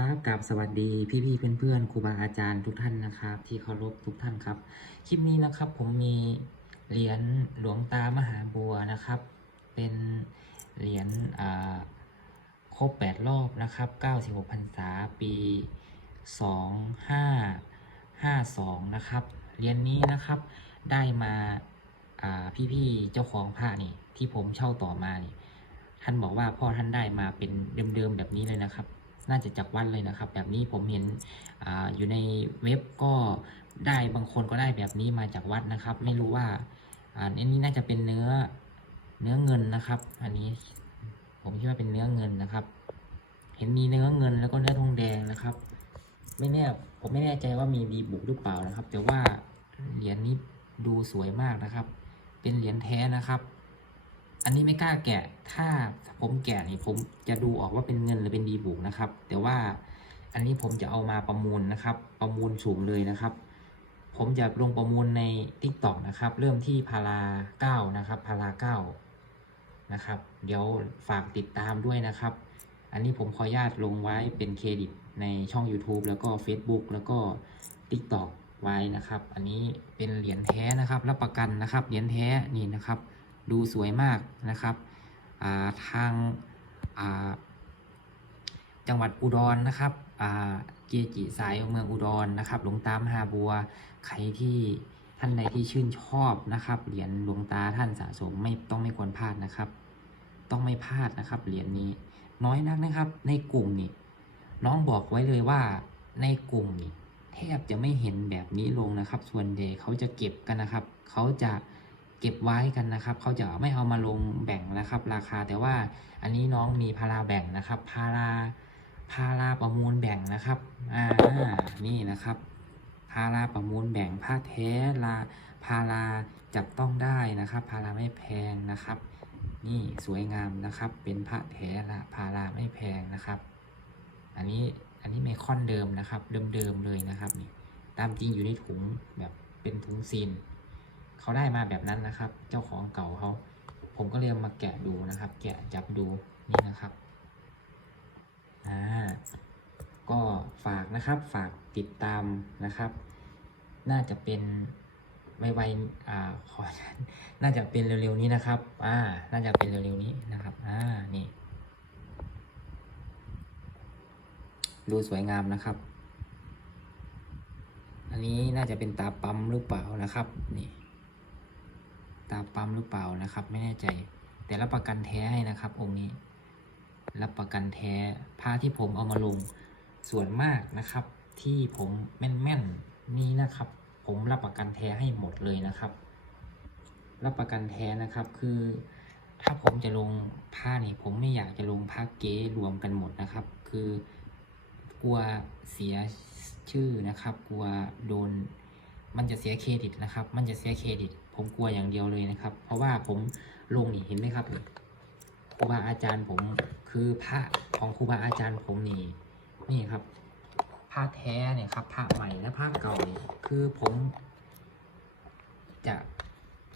ครับกับสวัสดีพี่ๆเพื่อนๆครูบาอาจารย์ทุกท่านนะครับ ที่เคารพทุกท่านครับ คลิปนี้นะครับผมมีเหรียญหลวงตามหาบัวนะครับ เป็นเหรียญครบ 8 รอบนะครับ96พรรษาปี 2552 นะครับเหรียญนี้นะครับได้มาอ่พี่เจ้าของผ้านี่ที่ผมเช่าต่อมานี่ท่านบอกว่าพ่อท่านได้มาเป็นเดิมๆแบบนี้เลยนะครับ น่าจะจากวัดเลยนะครับ แบบนี้ผมเห็นออยู่ในเว็บก็ได้บางคนก็ได้แบบนี้มาจากวัดนะครับ ไม่รู้ว่าอ่าอันนี้น่าจะเป็นเนื้อเนื้อเงินนะครับ อันนี้ผมคิดว่าเป็นเนื้อเงินนะครับ เห็นมีเนื้อเงินแล้วก็เนื้อทองแดงนะครับ ไม่แน่ผมไม่แน่ใจว่ามีดีบุกหรือเปล่านะครับ แต่ว่าเหรียญนี้ดูสวยมากนะครับ เป็นเหรียญแท้นะครับ อันนี้ไม่กล้าแกะ ถ้าผมแกะนี่ผมจะดูออกว่าเป็นเงินหรือเป็นดีบุกนะครับ แต่ว่าอันนี้ผมจะเอามาประมูลนะครับ ประมูลสูงเลยนะครับ ผมจะลงประมูลใน t ิ k t o k นะครับ เริ่มที่พาราเก้านะครับพาราเก้านะครับ เดี๋ยวฝากติดตามด้วยนะครับ อันนี้ผมขออนุญาตลงไว้เป็นเครดิตในช่อง YouTube แล้วก็ Facebook แล้วก็ TikTok ไว้นะครับ อันนี้เป็นเหรียญแท้นะครับ รับประกันนะครับ เหรียญแท้นี่นะครับ ดูสวยมากนะครับาทางาจังหวัดอุดรนะครับเกจิสายเมืองอุดรนะครับ หลวงตามหาบัว ใครที่ท่านใดที่ชื่นชอบนะครับ เหรียญหลวงตาท่านสะสมไม่ต้องไม่ควรพลาดนะครับ ต้องไม่พลาดนะครับ เหรียญนี้น้อยนักนะครับ ในกลุ่มนี่น้องบอกไว้เลยว่าในกลุ่มนี่แทบจะไม่เห็นแบบนี้ลงนะครับ ส่วนใหญ่เขาจะเก็บกันนะครับ เขาจะ เก็บไว้กันนะครับเขาจะไม่เอามาลงแบ่งนะครับ ราคาแต่ว่าอันนี้น้องมีพาราแบ่งนะครับ พาราพาราประมูลแบ่งนะครับอ่านี่นะครับพาราประมูลแบ่งผ้าแท้ลาพาราจับต้องได้นะครับ พาราไม่แพงนะครับ นี่สวยงามนะครับ เป็นพระแท้ละพาราไม่แพงนะครับ อันนี้อันนี้เมคอนเดิมนะครับ เดิมๆเลยนะครับนี่ตามจริงอยู่ในถุงแบบเป็นถุงซีน เขาได้มาแบบนั้นนะครับ เจ้าของเก่าเขา ผมก็เลยมาแกะดูนะครับ แกะจับดูนี่นะครับอ่าก็ฝากนะครับฝากติดตามนะครับ น่าจะเป็นไวๆอ่าขอน่าจะเป็นเร็วๆนี้นะครับ อ่า น่าจะเป็นเร็วๆนี้นะครับ อ่า นี่ ดูสวยงามนะครับ อันนี้น่าจะเป็นตาปั๊มหรือเปล่านะครับ นี่ ตาปั๊มหรือเปล่านะครับ ไม่แน่ใจ แต่รับประกันแท้ให้นะครับ องค์นี้ รับประกันแท้ผ้าที่ผมเอามาลงส่วนมากนะครับ ที่ผมแม่นๆนี่นะครับ ผมรับประกันแท้ให้หมดเลยนะครับ รับประกันแท้นะครับคือ ถ้าผมจะลงผ้านี่ผมไม่อยากจะลงผ้าเก๊รวมกันหมดนะครับ คือกลัวเสียชื่อนะครับ กลัวโดน มันจะเสียเครดิตนะครับ มันจะเสียเครดิต ผมกลัวอย่างเดียวเลยนะครับ เพราะว่าผมลงนี่เห็นไหมครับครูบาอาจารย์ผมคือพระของครูบาอาจารย์ผมนี่นี่ครับผ้าแท้เนี่ยครับผ้าใหม่และผ้าเก่านี่คือผม จะ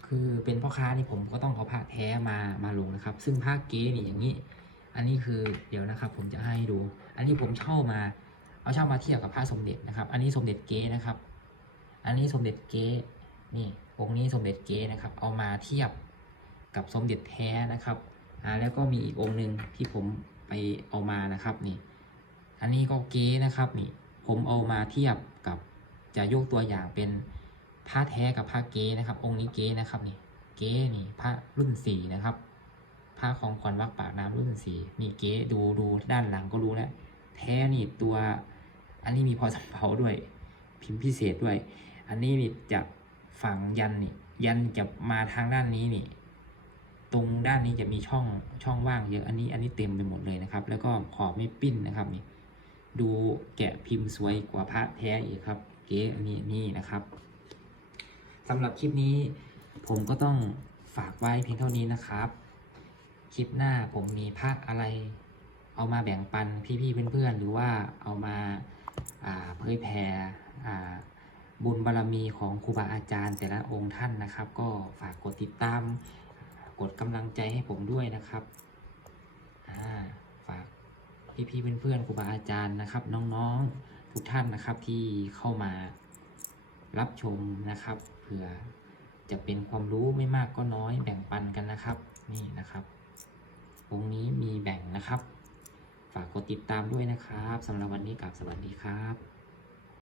คือเป็นพ่อค้านี่ผมก็ต้องเอาผ้าแท้มามาลงนะครับ ซึ่งผ้าเก๊นี่อย่างนี้ อันนี้คือเดี๋ยวนะครับ ผมจะให้ดู อันนี้ผมเช่ามา เอาเช่ามาเทียบกับผ้าสมเด็จนะครับ อันนี้สมเด็จเก๊นะครับ อันนี้สมเด็จเก๊นี่องค์นี้สมเด็จเก๊นะครับ เอามาเทียบกับสมเด็จแท้นะครับอ่าแล้วก็มีอีกองค์หนึ่งที่ผมไปเอามานะครับนี่ อันนี้ก็เก๊นะครับนี่ผมเอามาเทียบกับจะยกตัวอย่างเป็นผ้าแท้กับผ้าเก๊นะครับ องค์นี้เก๊นะครับนี่เก๊นี่ผ้ารุ่นสี่นะครับผ้าของขวัญวักปากน้ำรุ่นสี่นี่เก๊ดูดูด้านหลังก็รู้แล้วแท้นี่ตัว อันนี้มีพอสำเภาด้วย พิมพ์พิเศษด้วย อันนี้นี่จะฝั่งยันนี่ยันจะมาทางด้านนี้นี่ ตรงด้านนี้จะมีช่องช่องว่างเยอะอันนี้อันนี้เต็มไปหมดเลยนะครับ แล้วก็ขอบไม่ปิ้นนะครับนี่ดูแกะพิมพ์สวยกว่าพระแท้อีกครับ เก๋อันนี้นี่นะครับสำหรับคลิปนี้ผมก็ต้องฝากไว้เพียงเท่านี้นะครับ คลิปหน้าผมมีพระอะไร เอามาแบ่งปันพี่ๆเพื่อนๆ หรือว่าเอามาาเผยแผ่อ่ บุญบารรมีของครูบาอาจารย์ แต่ละองค์ท่านนะครับ ก็ฝากกดติดตาม กดกำลังใจให้ผมด้วยนะครับฝากพี่ๆเพื่อนๆครูบาอาจารย์นะครับ น้องๆทุกท่านนะครับที่เข้ามารับชมนะครับเผื่อจะเป็นความรู้ไม่มากก็น้อยแบ่งปันกันนะครับ นี่นะครับวงนี้มีแบ่งนะครับ ฝากกดติดตามด้วยนะครับสำหรับวันนี้กับสวัสดีครับ